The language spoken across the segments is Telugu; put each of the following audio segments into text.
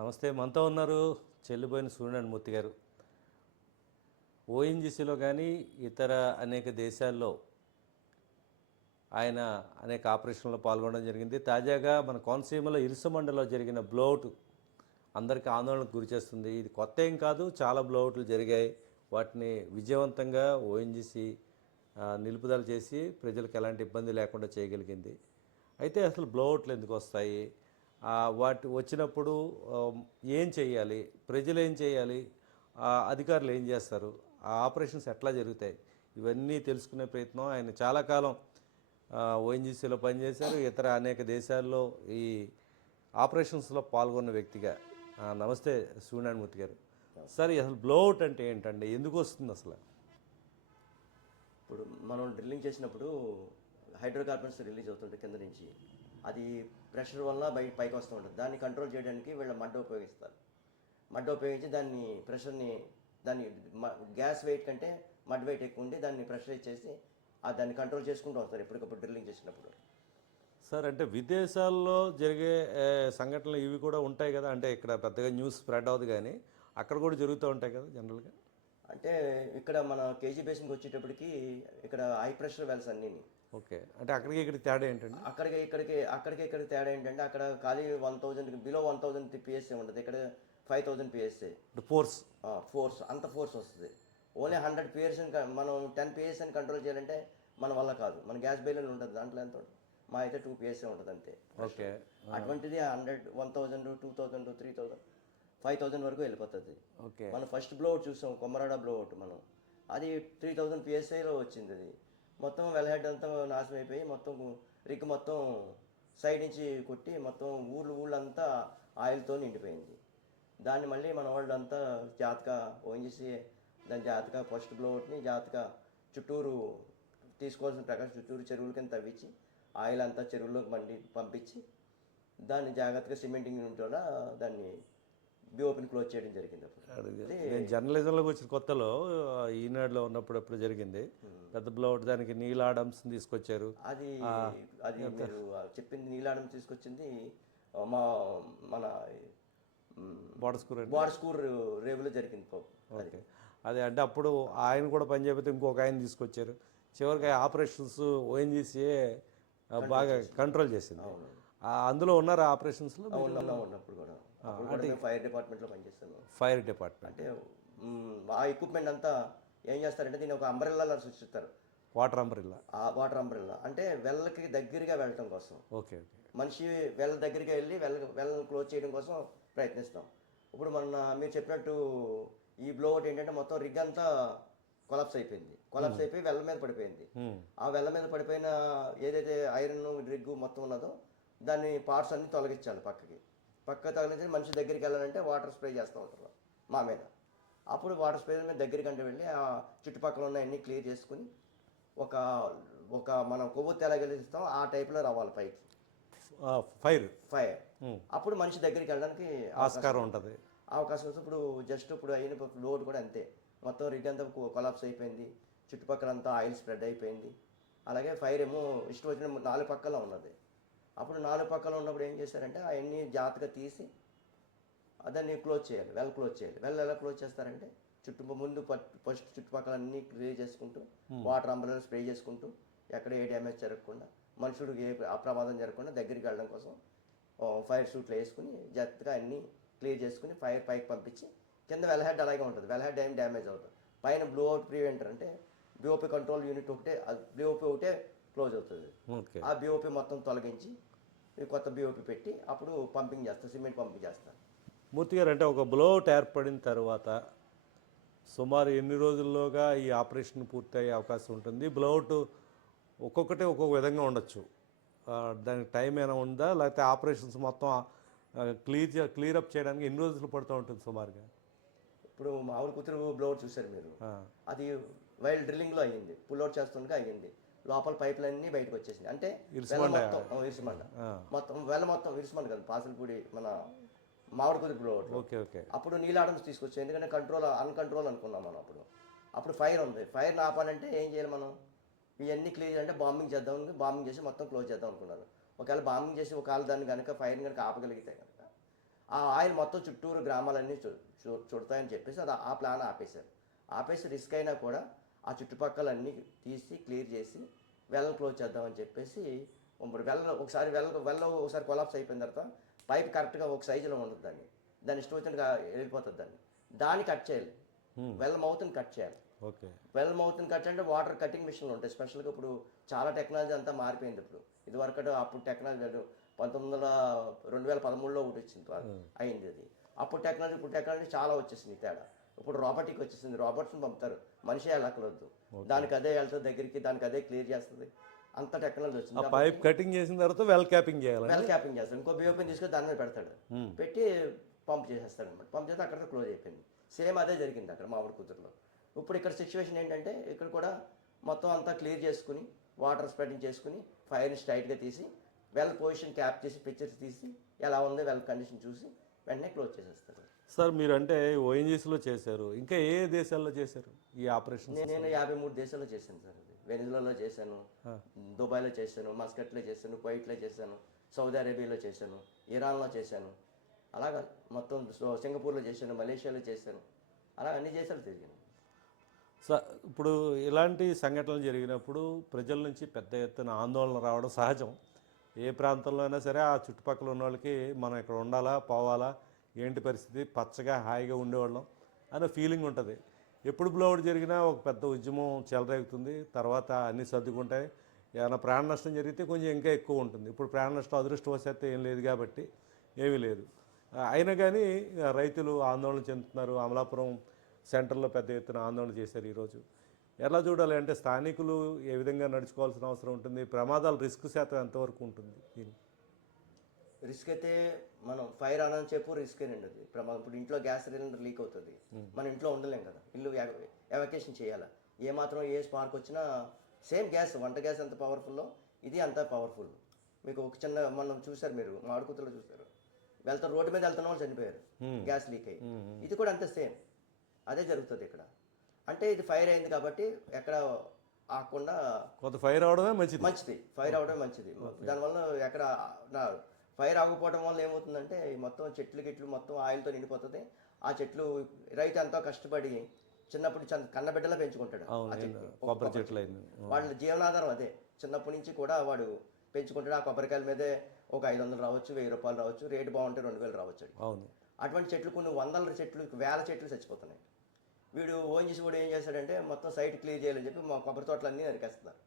నమస్తే. మనతో ఉన్నారు చెల్లిపోయిన సూర్యనారాయణమూర్తి గారు. ఓఎన్జీసీలో కానీ ఇతర అనేక దేశాల్లో ఆయన అనేక ఆపరేషన్లో పాల్గొనడం జరిగింది. తాజాగా మన కోనసీమలో ఇరుసమండలో జరిగిన బ్లౌట్ అందరికీ ఆందోళనకు గురిచేస్తుంది. ఇది కొత్త ఏం కాదు, చాలా బ్లౌట్లు జరిగాయి. వాటిని విజయవంతంగా ఓఎన్జీసీ నిలుపుదల చేసి ప్రజలకు ఎలాంటి ఇబ్బంది లేకుండా చేయగలిగింది. అయితే అసలు బ్లౌట్లు ఎందుకు వస్తాయి, వాటి వచ్చినప్పుడు ఏం చేయాలి, ప్రజలు ఏం చేయాలి, అధికారులు ఏం చేస్తారు, ఆ ఆపరేషన్స్ ఎట్లా జరుగుతాయి, ఇవన్నీ తెలుసుకునే ప్రయత్నం. ఆయన చాలా కాలం ఓఎన్జీసీలో పనిచేశారు. ఇతర అనేక దేశాల్లో ఈ ఆపరేషన్స్లో పాల్గొన్న వ్యక్తిగా. నమస్తే సూర్యనారాయణమూర్తి గారు. సార్, అసలు బ్లౌట్ అంటే ఏంటండి, ఎందుకు వస్తుంది అసలు? ఇప్పుడు మనం డ్రిల్లింగ్ చేసినప్పుడు హైడ్రోకార్బన్స్ రిలీజ్ అవుతుంటుంది కింద నుంచి. అది ప్రెషర్ వల్ల పైకి వస్తూ ఉంటుంది. దాన్ని కంట్రోల్ చేయడానికి వీళ్ళ మడ్డ ఉపయోగిస్తారు. మడ్డ ఉపయోగించి దాన్ని ప్రెషర్ని, దాన్ని గ్యాస్ వెయిట్ కంటే మడ్ వెయిట్ ఎక్కువ ఉండి దాన్ని ప్రెషరైజ్ చేసి దాన్ని కంట్రోల్ చేసుకుంటూ వస్తారు ఎప్పటికప్పుడు డ్రిల్లింగ్ చేసినప్పుడు. సార్, అంటే విదేశాల్లో జరిగే సంఘటనలు ఇవి కూడా ఉంటాయి కదా, అంటే ఇక్కడ పెద్దగా న్యూస్ స్ప్రెడ్ అవ్వదు కానీ అక్కడ కూడా జరుగుతూ ఉంటాయి కదా జనరల్గా. అంటే ఇక్కడ మన కేజీ బేసిన్కి వచ్చేటప్పటికి ఇక్కడ హై ప్రెషర్ వెల్స్ అన్నీ. ఓకే, అంటే అక్కడికి ఇక్కడికి తేడా ఏంటండి? అక్కడికి తేడా ఏంటంటే అక్కడ ఖాళీ 1000 బిలో 1000 పిఎస్ఏ ఉంటుంది. ఇక్కడ 5000 పిఎస్ఏ ఫోర్స్ అంత ఫోర్స్ వస్తుంది. ఓన్లీ 100 పిఎస్ మనం 10 పిఎస్ అని కంట్రోల్ చేయాలంటే మన వల్ల కాదు. మన గ్యాస్ బైలర్ ఉంటుంది, దాంట్లో ఎంత ఉంటుంది, మా అయితే 2 పిఎస్ఏ ఉంటుంది అంతే. ఓకే, అటువంటిది 100, 1000, 2000, 3000, 5000 వరకు వెళ్ళిపోతుంది. ఓకే, మనం ఫస్ట్ బ్లోఅవుట్ చూసాం, కొమరాడ బ్లోఅవుట్. మనం అది 3000 పిఎస్ఐలో వచ్చింది. అది మొత్తం వెల్ హెడ్ అంతా నాశనం అయిపోయి మొత్తం రిగ్ మొత్తం సైడ్ నుంచి కొట్టి మొత్తం ఊళ్ళంతా ఆయిల్తో నిండిపోయింది. దాన్ని మళ్ళీ మన వాళ్ళు అంతా జాతక ఓఎన్జీసీ దాని జాతక ఫస్ట్ బ్లోఅవుట్ని జాతక చుట్టూరు తీసుకోవాల్సిన ప్రకారం చుట్టూరు చెరువుల కింద తవ్వించి ఆయిల్ అంతా చెరువులోకి పంపించి దాన్ని జాగ్రత్తగా సిమెంటింగ్ ఉంటుందా దాన్ని బిఓపిని క్లోజ్ చేయడం జరిగింది. నేను జర్నలిజంలోకి వచ్చిన కొత్తలో ఈనాడులో ఉన్నప్పుడు ఎప్పుడు జరిగింది పెద్ద బ్లౌట్, దానికి నీల్ ఆడమ్స్ తీసుకొచ్చారు. అది మీరు చెప్పింది నీల్ ఆడమ్స్ తీసుకొచ్చింది మన బార్డస్కూర్ రేవులో జరిగింది. ఓకే, అదే అంటే అప్పుడు ఆయన కూడా పని చేయకపోతే ఇంకొక ఆయన తీసుకొచ్చారు. చివరికి ఆపరేషన్స్ ఓఎన్జీసీఏ బాగా కంట్రోల్ చేసింది. అందులో ఉన్నారు ఆపరేషన్స్లో ఉన్నప్పుడు కూడా ఫైర్ డిపార్ట్మెంట్లో పనిచేస్తాను. ఫైర్ డిపార్ట్మెంట్ అంటే ఆ ఎక్విప్మెంట్ అంతా ఏం చేస్తారంటే దీన్ని ఒక అంబ్రెల్లా సృష్టిస్తారు. వాటర్ అంబ్రెల్లా అంటే వెల్లకి దగ్గరగా వెళ్ళటం కోసం. ఓకే, మనిషి వెల్ల దగ్గరికి వెళ్ళి వెల్లని క్లోజ్ చేయడం కోసం ప్రయత్నిస్తాం. ఇప్పుడు మీరు చెప్పినట్టు ఈ బ్లోఅవుట్ ఏంటంటే మొత్తం రిగ్ అంతా కొలాప్స్ అయిపోయి వెల్ల మీద పడిపోయింది. ఆ వెల్ల మీద పడిపోయిన ఏదైతే ఐరన్ రిగ్ మొత్తం ఉన్నదో దాన్ని పార్ట్స్ అన్ని తొలగించాలి. పక్క తగిలించి మనిషి దగ్గరికి వెళ్ళాలంటే వాటర్ స్ప్రే చేస్తూ ఉంటారు మా మీద. అప్పుడు వాటర్ స్ప్రే మీద దగ్గరికి అంటే వెళ్ళి ఆ చుట్టుపక్కల ఉన్న అన్ని క్లియర్ చేసుకుని ఒక మనం కొవ్వొత్తి ఎలా గెలిస్తాం ఆ టైప్లో రావాలి పైకి ఫైర్. అప్పుడు మనిషి దగ్గరికి వెళ్ళడానికి ఆస్కారం ఉంటుంది, అవకాశం వస్తుంది. ఇప్పుడు అయిన లోడ్ కూడా అంతే, మొత్తం రిగ్ అంతా కొలాప్స్ అయిపోయింది, చుట్టుపక్కల అంతా ఆయిల్ స్ప్రెడ్ అయిపోయింది. అలాగే ఫైర్ ఏమో ఇష్టం వచ్చిన 4 పక్కల ఉన్నది. అప్పుడు 4 పక్కల ఉన్నప్పుడు ఏం చేశారంటే అవన్నీ జాగ్రత్తగా తీసి దాన్ని క్లోజ్ చేయాలి. ఎలా క్లోజ్ చేస్తారంటే ముందు ఫస్ట్ చుట్టుపక్కల అన్నీ క్లియర్ చేసుకుంటూ వాటర్ అంబ్రెల్లా స్ప్రే చేసుకుంటూ ఎక్కడ ఏ డ్యామేజ్ జరగకుండా మనుషుడికి ఏ అప్రమాదం జరగకుండా దగ్గరికి వెళ్ళడం కోసం ఫైర్ సూట్లు వేసుకుని జాగ్రత్తగా అన్నీ క్లియర్ చేసుకుని ఫైర్ పైకి పంపించి కింద వెల్ హెడ్ అలాగే ఉంటుంది. వెల్ హెడ్ ఏం డ్యామేజ్ అవుతుంది. పైన బ్లోఅవుట్ ప్రివెంటర్ అంటే బిఓపి కంట్రోల్ యూనిట్ బిఓపి ఒకటే క్లోజ్ అవుతుంది. ఆ బిఓపి మొత్తం తొలగించి కొత్త బిఓపి పెట్టి అప్పుడు పంపింగ్ చేస్తారు, సిమెంట్ పంపింగ్ చేస్తారు. మూర్తి గారు, అంటే ఒక బ్లోఅవుట్ ఏర్పడిన తర్వాత సుమారు ఎన్ని రోజుల్లోగా ఈ ఆపరేషన్ పూర్తయ్యే అవకాశం ఉంటుంది? బ్లోఅవుట్ ఒక్కొక్కటి ఒక్కొక్క విధంగా ఉండొచ్చు, దానికి టైం ఏమైనా ఉందా, లేకపోతే ఆపరేషన్స్ మొత్తం క్లియరప్ చేయడానికి ఎన్ని రోజులు పడుతూ ఉంటుంది సుమారుగా? ఇప్పుడు మామూలు కూతురు బ్లోఅవుట్ చూశారు మీరు, అది వైల్డ్ డ్రిల్లింగ్లో అయ్యింది, పుల్అవుట్ చేస్తుండగా అయ్యింది. లోపల పైపులు అన్నీ బయటకు వచ్చేసింది. అంటే ఇరుసుమండ మొత్తం ఇరుసుమండ కాదు, పాసలపూడి మన మామిడి కుదిరి బ్లోఅవుట్. ఓకే, అప్పుడు నీలాడమ్స్ తీసుకొచ్చాయి. ఎందుకంటే అన్కంట్రోల్ అనుకున్నాం మనం. అప్పుడు ఫైర్ ఉంది. ఫైర్ ఆపాలంటే ఏం చేయాలి మనం? ఇవన్నీ క్లియర్ అంటే బాంబింగ్ చేసి మొత్తం క్లోజ్ చేద్దాం అనుకున్నారు. ఒకవేళ బాంబింగ్ చేసి ఒకవేళ దాన్ని కనుక ఫైర్ని కనుక ఆపగలిగితే కనుక ఆ ఆయిల్ మొత్తం చుట్టూరు గ్రామాలన్నీ చుడతాయని చెప్పేసి అది ఆ ప్లాన్ ఆపేశారు. ఆపేసి రిస్క్ అయినా కూడా ఆ చుట్టుపక్కలన్నీ తీసి క్లియర్ చేసి వెల్ క్లోజ్ చేద్దామని చెప్పేసి ఇప్పుడు వెల్ ఒకసారి కొలాప్స్ అయిపోయిన తర్వాత పైప్ కరెక్ట్గా ఒక సైజులో ఉండదు దాన్ని ఇష్టం వచ్చినట్టుగా వెళ్ళిపోతుంది దాన్ని కట్ చేయాలి. వెల్ మౌత్ని కట్ చేయాలి. ఓకే. వెల్ మౌత్ని కట్ అంటే వాటర్ కటింగ్ మిషన్లు ఉంటాయి స్పెషల్గా. ఇప్పుడు చాలా టెక్నాలజీ అంతా మారిపోయింది. ఇదివరకు అప్పుడు టెక్నాలజీ 2013లో ఒకటి వచ్చింది అయింది అది. అప్పుడు టెక్నాలజీ ఇప్పుడు టెక్నాలజీ చాలా వచ్చేసింది తేడా. ఇప్పుడు రోబోటిక్ వచ్చేసింది. రోబోట్స్ని పంపుతారు, మనిషి వెళ్ళక్కర్లేదు. దానికి అదే వెళ్తుంది దగ్గరికి, దానికి అదే క్లియర్ చేస్తుంది. అంత టెక్నాలజీ వచ్చింది. పైప్ కటింగ్ చేసిన తర్వాత వెల్ క్యాపింగ్ చేయాలి. వెల్ క్యాపింగ్ చేస్తాడు. ఇంకో బిఓపిని తీసుకొని దాని మీద పెడతాడు, పెట్టి పంప్ చేసేస్తాడు అనమాట. పంప్ చేస్తే అక్కడ క్లోజ్ అయిపోయింది. సేమ్ అదే జరిగింది అక్కడ మామిడి కూతురులో. ఇప్పుడు ఇక్కడ సిచ్యువేషన్ ఏంటంటే ఇక్కడ కూడా మొత్తం అంతా క్లియర్ చేసుకుని వాటర్ స్ప్రెడింగ్ చేసుకుని ఫైర్ని స్ట్రైట్గా తీసి వెల్ పొజిషన్ క్యాప్ చేసి పిక్చర్స్ తీసి ఎలా ఉంది వెల్ కండిషన్ చూసి వెంటనే క్లోజ్ చేసేస్తారు. సార్ మీరు అంటే ఓఎన్జీసీలో చేశారు, ఇంకా ఏ దేశాల్లో చేశారు ఈ ఆపరేషన్? నేను 53 దేశాల్లో చేశాను సార్. వెనిజులాలో చేశాను, దుబాయ్లో చేశాను, మస్కట్లో చేశాను, కువైట్లో చేశాను, సౌదీ అరేబియాలో చేశాను, ఇరాన్లో చేశాను, అలాగా మొత్తం సింగపూర్లో చేశాను, మలేషియాలో చేశాను, అలా అన్ని దేశాలు తిరిగాను. సార్ ఇప్పుడు ఇలాంటి సంఘటనలు జరిగినప్పుడు ప్రజల నుంచి పెద్ద ఎత్తున ఆందోళన రావడం సహజం. ఏ ప్రాంతంలో అయినా సరే ఆ చుట్టుపక్కల ఉన్న వాళ్ళకి మనం ఇక్కడ ఉండాలా పోవాలా ఏంటి పరిస్థితి, పచ్చగా హాయిగా ఉండేవాళ్ళం అనే ఫీలింగ్ ఉంటుంది. ఎప్పుడు బ్లోడ్ జరిగినా ఒక పెద్ద ఉద్యమం చెలరేగుతుంది, తర్వాత అన్నీ సర్దుకుంటాయి. ఏమైనా ప్రాణ నష్టం జరిగితే కొంచెం ఇంకా ఎక్కువ ఉంటుంది. ఇప్పుడు ప్రాణ నష్టం అదృష్టవశాత్తు ఏం లేదు కాబట్టి ఏమీ లేదు. అయినా కానీ రైతులు ఆందోళన చెందుతున్నారు. అమలాపురం సెంటర్లో పెద్ద ఎత్తున ఆందోళన చేశారు ఈరోజు. ఎలా చూడాలి అంటే స్థానికులు ఏ విధంగా నడుచుకోవాల్సిన అవసరం ఉంటుంది, ప్రమాదాల రిస్క్ శాతం ఎంతవరకు ఉంటుంది? రిస్క్ అయితే మనం ఫైర్ అని చెప్పు రిస్క్ అండి అది ప్రమాదం. ఇప్పుడు ఇంట్లో గ్యాస్ సిలిండర్ లీక్ అవుతుంది, మన ఇంట్లో ఉండలేం కదా, ఇల్లు ఎవాక్యుయేషన్ చేయాలి. ఏమాత్రం ఏ స్పార్క్ వచ్చినా సేమ్ గ్యాస్, వంట గ్యాస్ ఎంత పవర్ఫుల్లో ఇది అంత పవర్ఫుల్. మీకు ఒక చిన్న మనం చూసారు, మీరు మామిడికుతులో చూసారు, రోడ్డు మీద వెళ్తున్న వాళ్ళు చనిపోయారు గ్యాస్ లీక్ అయ్యి. ఇది కూడా అంతే సేమ్ అదే జరుగుతుంది ఇక్కడ. అంటే ఇది ఫైర్ అయింది కాబట్టి ఎక్కడ ఆకుండా కొంత ఫైర్ అవడమే మంచిది. ఫైర్ అవడమే మంచిది. దానివల్ల ఎక్కడ ఫైర్ ఆగిపోవడం వల్ల ఏమవుతుందంటే మొత్తం చెట్లు మొత్తం ఆయిల్తో నిండిపోతుంది. ఆ చెట్లు రైతు ఎంతో కష్టపడి చిన్నప్పుడు కన్నబిడ్డలా పెంచుకుంటాడు. కొబ్బరి చెట్లు వాళ్ళ జీవనాధారం అదే. చిన్నప్పటి నుంచి కూడా వాడు పెంచుకుంటాడు. ఆ కొబ్బరికాయల మీదే ఒక 500 రావచ్చు, 1000 రూపాయలు రావచ్చు, రేటు బాగుంటే 2000 రావచ్చు. అటువంటి చెట్లు కొన్ని వందల చెట్లు, వేల చెట్లు చచ్చిపోతున్నాయి. వీడు ఓన్ చేసి కూడా ఏం చేస్తాడంటే మొత్తం సైట్ క్లియర్ చేయాలని చెప్పి మా కొబ్బరి తోటలన్నీ నరికేస్తున్నారు.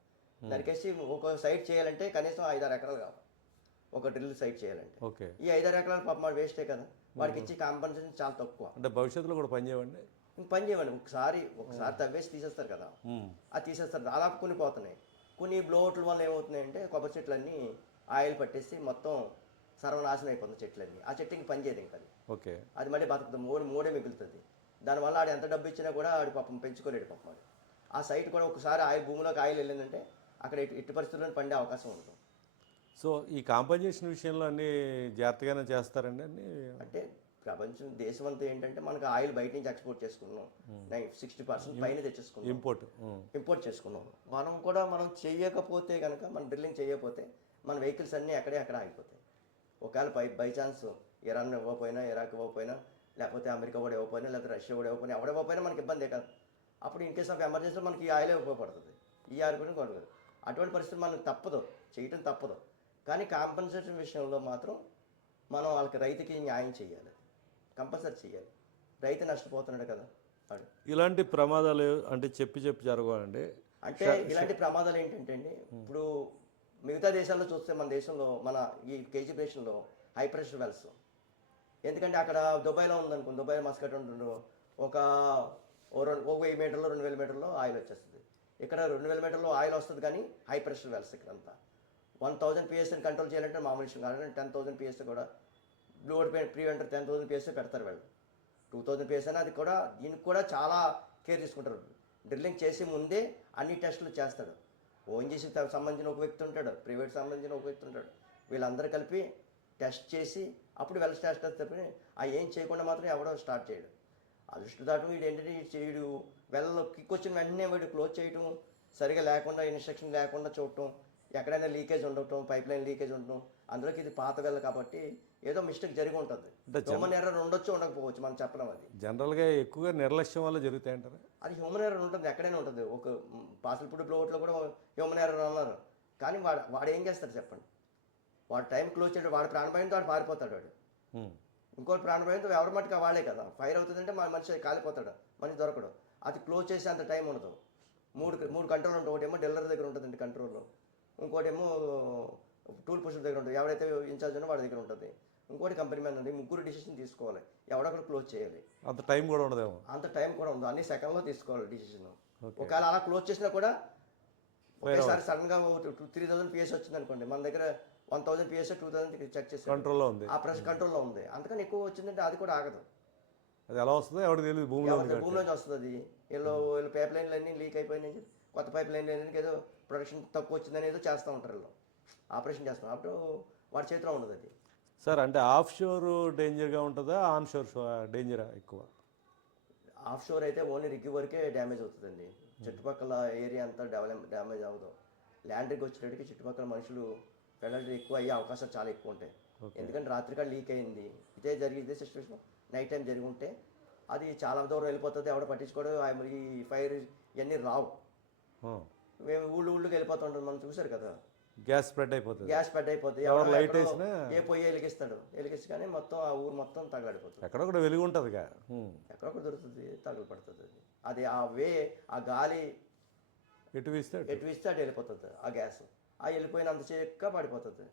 నరికేసి ఒక సైట్ చేయాలంటే కనీసం 5-6 ఎకరాలు కావాలి ఒక డ్రిల్ సైట్ చేయాలంటే. ఈ 5-6 ఎకరాలు పాపం వాడు వేస్టే కదా, వాడికి ఇచ్చి కాంపన్సేషన్ చాలా తక్కువ. అంటే భవిష్యత్తులో కూడా పని చేయమండి ఒకసారి తవ్వేసి తీసేస్తారు కదా, అది తీసేస్తారు. అలా కొన్ని పోతున్నాయి. కొన్ని బ్లోట్ల వల్ల ఏమవుతున్నాయంటే కొబ్బరి చెట్లన్నీ ఆయిల్ పట్టేసి మొత్తం సర్వనాశనం అయిపోతుంది చెట్లన్నీ. ఆ చెట్టుకి పని చేయదు ఇంకా అది మళ్ళీ బతుకుతుంది, మూడే మిగులుతుంది. దానివల్ల ఆడు ఎంత డబ్బు ఇచ్చినా కూడా ఆడు పాపం పెంచుకోలేడు పాపం. ఆడు ఆ సైట్ కూడా ఒకసారి భూమిలోకి ఆయిల్ వెళ్ళిందంటే అక్కడ ఇటు పరిస్థితుల్లో పండే అవకాశం ఉంటుంది. సో ఈ కాంపన్సేషన్ విషయంలో అన్ని జాగ్రత్తగానే చేస్తారండి అన్ని. అంటే ప్రపంచం దేశం అంతా ఏంటంటే మనకు ఆయిల్ బయట నుంచి ఎక్స్పోర్ట్ చేసుకున్నాం, 60% పైన తెచ్చేసుకున్నాం, ఇంపోర్ట్ చేసుకున్నాం. మనం చేయకపోతే కనుక, మనం డ్రిల్లింగ్ చేయకపోతే మన వెహికల్స్ అన్నీ అక్కడ ఆగిపోతాయి. ఒకవేళ బై ఛాన్స్ ఇరాన్ ఇవ్వకపోయినా, ఇరాక్ ఇవ్వకపోయినా, లేకపోతే అమెరికా కూడా ఇవ్వకపోయినా, లేకపోతే రష్యా కూడా ఇవ్వకపోయినా, ఎవడివ్వకపోయినా మనకి ఇబ్బందే కదా. అప్పుడు ఇన్ కేస్ ఆఫ్ ఎమర్జెన్సీలో మనకి ఈ ఆయిలే ఉపయోగపడుతుంది. ఈ ఆయిల్ కూడా కొనగలరు. అటువంటి పరిస్థితి మనకు చేయటం తప్పదు. కానీ కాంపన్సేషన్ విషయంలో మాత్రం మనం వాళ్ళకి రైతుకి న్యాయం చేయాలి, కంపల్సరీ చేయాలి. రైతు నష్టపోతున్నాడు కదా. ఇలాంటి ప్రమాదాలు అంటే చెప్పి జరగాలండి. అంటే ఇలాంటి ప్రమాదాలు ఏంటంటే అండి, ఇప్పుడు మిగతా దేశాల్లో చూస్తే మన దేశంలో, మన ఈ కేజీ దేశంలో హై ప్రెషర్ వెల్స్. ఎందుకంటే అక్కడ దుబాయ్లో ఉందనుకో, దుబాయ్ మస్కట్ ఉంటుండ్రు, ఒక 1000 మీటర్లో 2000 మీటర్లో ఆయిల్ వచ్చేస్తుంది. ఇక్కడ 2000 మీటర్లో ఆయిల్ వస్తుంది కానీ హై ప్రెషర్ వెల్స్ ఇక్కడంతా. 1000 PSని కంట్రోల్ చేయాలంటే మామూలు విషయం కాదు. 10,000 PSI కూడా బ్లోడ్ ప్రివెంటర్ 10,000 PSI పెడతారు వాళ్ళు. 2000 PSI అది కూడా, దీనికి కూడా చాలా కేర్ తీసుకుంటారు. డ్రిల్లింగ్ చేసి ముందే అన్ని టెస్టులు చేస్తాడు. ఓఎన్జీసీకి సంబంధించిన ఒక వ్యక్తి ఉంటాడు, ప్రైవేట్ సంబంధించిన ఒక వ్యక్తి ఉంటాడు. వీళ్ళందరూ కలిపి టెస్ట్ చేసి అప్పుడు వెల్ టెస్ట్ తప్పని ఏం చేయకుండా మాత్రం ఎవడో స్టార్ట్ చేయడు. అదృష్టదాటం వీడు ఏంటంటే వీడు వెల్ కిక్ వచ్చిన వెంటనే వీడు క్లోజ్ చేయటం, సరిగా లేకుండా ఇన్స్ట్రక్షన్ లేకుండా చూడటం, ఎక్కడైనా లీకేజ్ ఉండటం, పైప్ లైన్ లీకేజ్ ఉండటం, అందులోకి ఇది పాత వెల్ కాబట్టి ఏదో మిస్టేక్ జరిగి ఉంటుంది. అంటే హ్యూమన్ ఎర్రర్ ఉండొచ్చు, ఉండకపోవచ్చు, మనం చెప్పలేం అది. జనరల్గా ఎక్కువగా నిర్లక్ష్యం వల్ల జరుగుతాయంటారా? అది హ్యూమన్ ఎర్రర్ ఉంటుంది, ఎక్కడైనా ఉంటుంది. ఒక పాసలపూడి బ్లోట్లో కూడా హ్యూమన్ ఎర్రర్ అన్నారు, కానీ వాడు ఏం చేస్తాడు చెప్పండి? వాడు టైం క్లోజ్ చేయడం, వాడు ప్రాణభయంతో వాడు పారిపోతాడు. వాడు ఇంకోటి ప్రాణభయంతో ఎవరి మట్టుకు వాళ్ళే కదా. ఫైర్ అవుతుందంటే మనిషి కాలిపోతాడు, మనిషి దొరకడు. అది క్లోజ్ చేసే అంత టైం ఉండదు. మూడు కంట్రోల్ ఉంటుంది. ఒకటేమో డీలర్ దగ్గర ఉంటుందండి కంట్రోల్లో, ఇంకోటేమో టూల్ పుషర్ దగ్గర ఉంటుంది, ఎవరైతే ఇన్ఛార్జ్ ఉన్నో వాడి దగ్గర ఉంటుంది, ఇంకోటి కంపెనీ మీద ఉంది. ముగ్గురు డిసిషన్ తీసుకోవాలి, ఎవడొకరు క్లోజ్ చేయాలి. అంత టైం కూడా ఉండదేమో. అంత టైం కూడా ఉంది, అన్ని సెకండ్లో తీసుకోవాలి డిసిషన్. ఒకవేళ అలా క్లోజ్ చేసినా కూడా ఒకేసారి సడన్గా 3000 పిఎస్ వచ్చింది అనుకోండి, మన దగ్గర 1000 పిఎస్ 2000 చెక్ చేసి కంట్రోల్లో ఉంది, ఆ ప్రెస్ కంట్రోల్లో ఉంది. అందుకని ఎక్కువ వచ్చిందంటే అది కూడా ఆగదు. అది ఎలా వస్తుందో ఎవరికి తెలియదు, భూమిలోంచి వస్తుంది అది. వీళ్ళు పైప్ లైన్లు అన్నీ లీక్ అయిపోయినాయి, కొత్త పైప్ లైన్లు ఏదో ప్రొడక్షన్ తక్కువ వచ్చిందని ఏదో చేస్తూ ఉంటారు వీళ్ళు, ఆపరేషన్ చేస్తాం. అప్పుడు వాడి చేతిలో ఉండదు అది. సార్ అంటే ఆఫ్ షోర్ డేంజర్గా ఉంటుందా, ఆన్ షోర్ డేంజరా ఎక్కువ? ఆఫ్ షోర్ అయితే ఓన్లీ రిగ్ వరకే డ్యామేజ్ అవుతుందండి, చుట్టుపక్కల ఏరియా అంతా డ్యామేజ్ అవ్వదు. ల్యాండ్కి వచ్చేటప్పటికి చుట్టుపక్కల మనుషులు పెనాల్టీ ఎక్కువ అయ్యే అవకాశాలు చాలా ఎక్కువ ఉంటాయి. ఎందుకంటే రాత్రికాడ లీక్ అయింది, ఇదే సిచ్యువేషన్ నైట్ టైం జరిగి ఉంటే అది చాలా దూరం వెళ్ళిపోతుంది, ఎవడ పట్టించుకోవడం. ఈ ఫైర్ ఇవన్నీ రావు, మేము ఊళ్ళకి వెళ్ళిపోతుంటాం. మనం చూసారు కదా, గ్యాస్ స్ప్రెడ్ అయిపోతుంది. ఎవరు లైట్ వేసినా ఏ పొయ్యి వెలిగిస్తాడు కానీ మొత్తం ఆ ఊరు మొత్తం తగలడిపోతుంది. ఎక్కడొక్కడ వెలుగు ఉంటుంది, ఎక్కడొక్కడ దొరుకుతుంది, తగులు పడుతుంది. అది ఆ గాలి ఎటు వీస్తే అటు వెళ్ళిపోతుంది. ఆ గ్యాస్ వెళ్ళిపోయినంత చేక్క పడిపోతుంది.